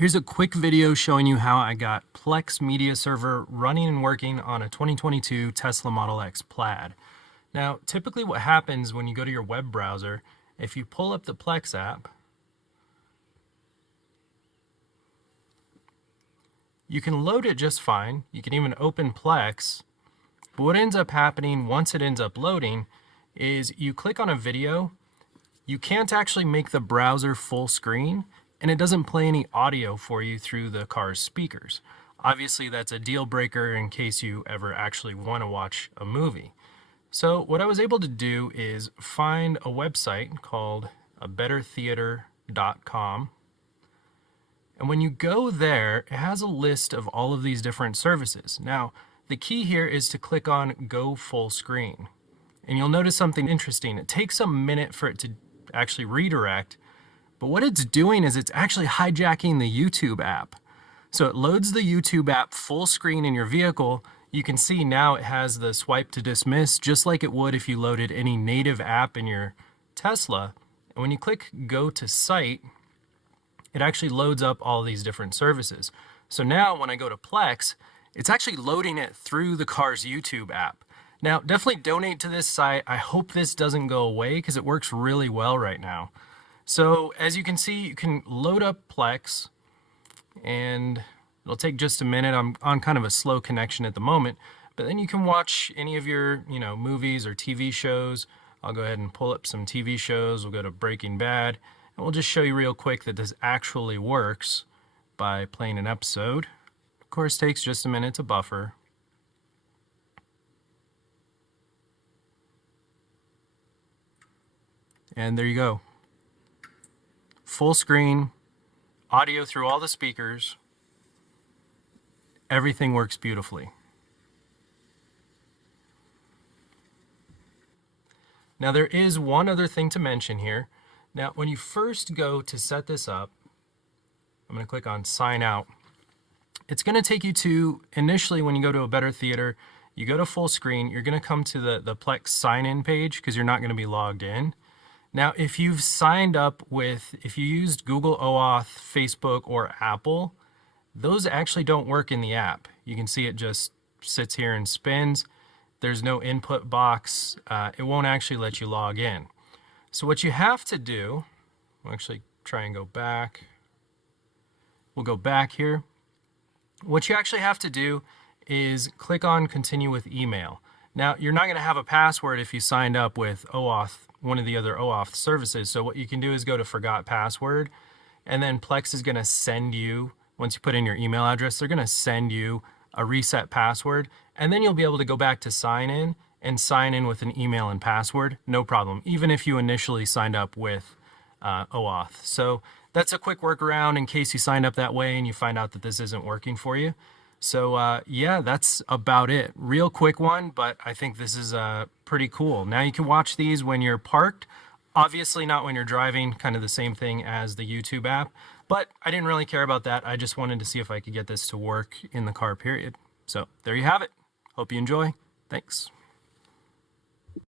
Here's a quick video showing you how I got Plex media server running and working on a 2022 Tesla Model X Plaid. Now, typically what happens when you go to your web browser, if you pull up the Plex app, you can load it just fine. You can even open Plex, but what ends up happening once it ends up loading is you click on a video, you can't actually make the browser full screen, and it doesn't play any audio for you through the car's speakers. Obviously, that's a deal breaker in case you ever actually want to watch a movie. So what I was able to do is find a website called abettertheater.com. And when you go there, it has a list of all of these different services. Now, the key here is to click on Go Full Screen. And you'll notice something interesting. It takes a minute for it to actually redirect, but what it's doing is it's actually hijacking the YouTube app. So it loads the YouTube app full screen in your vehicle. You can see now it has the swipe to dismiss, just like it would if you loaded any native app in your Tesla. And when you click Go to Site, it actually loads up all these different services. So now when I go to Plex, it's actually loading it through the car's YouTube app. Now, definitely donate to this site. I hope this doesn't go away because it works really well right now. So as you can see, you can load up Plex, and it'll take just a minute. I'm on kind of a slow connection at the moment, but then you can watch any of your, movies or TV shows. I'll go ahead and pull up some TV shows. We'll go to Breaking Bad, and we'll just show you real quick that this actually works by playing an episode. Of course, it takes just a minute to buffer. And there you go. Full screen, audio through all the speakers. Everything works beautifully. Now there is one other thing to mention here. Now when you first go to set this up, I'm going to click on Sign Out. It's going to take you to, initially when you go to a Better Theater, you go to full screen, you're going to come to the Plex sign-in page because you're not going to be logged in. Now, if you've signed up if you used Google OAuth, Facebook, or Apple, those actually don't work in the app. You can see it just sits here and spins. There's no input box. It won't actually let you log in. So what you have to do, we'll actually try and go back. We'll go back here. What you actually have to do is click on Continue with Email. Now, you're not going to have a password if you signed up with OAuth, one of the other OAuth services. So what you can do is go to Forgot Password, and then Plex is going to send you, once you put in your email address, they're going to send you a reset password, and then you'll be able to go back to sign in and sign in with an email and password, no problem, even if you initially signed up with OAuth. So that's a quick workaround in case you signed up that way and you find out that this isn't working for you. So yeah, that's about it. Real quick one, but I think this is pretty cool. Now you can watch these when you're parked. Obviously not when you're driving, kind of the same thing as the YouTube app, but I didn't really care about that. I just wanted to see if I could get this to work in the car, period. So there you have it. Hope you enjoy. Thanks.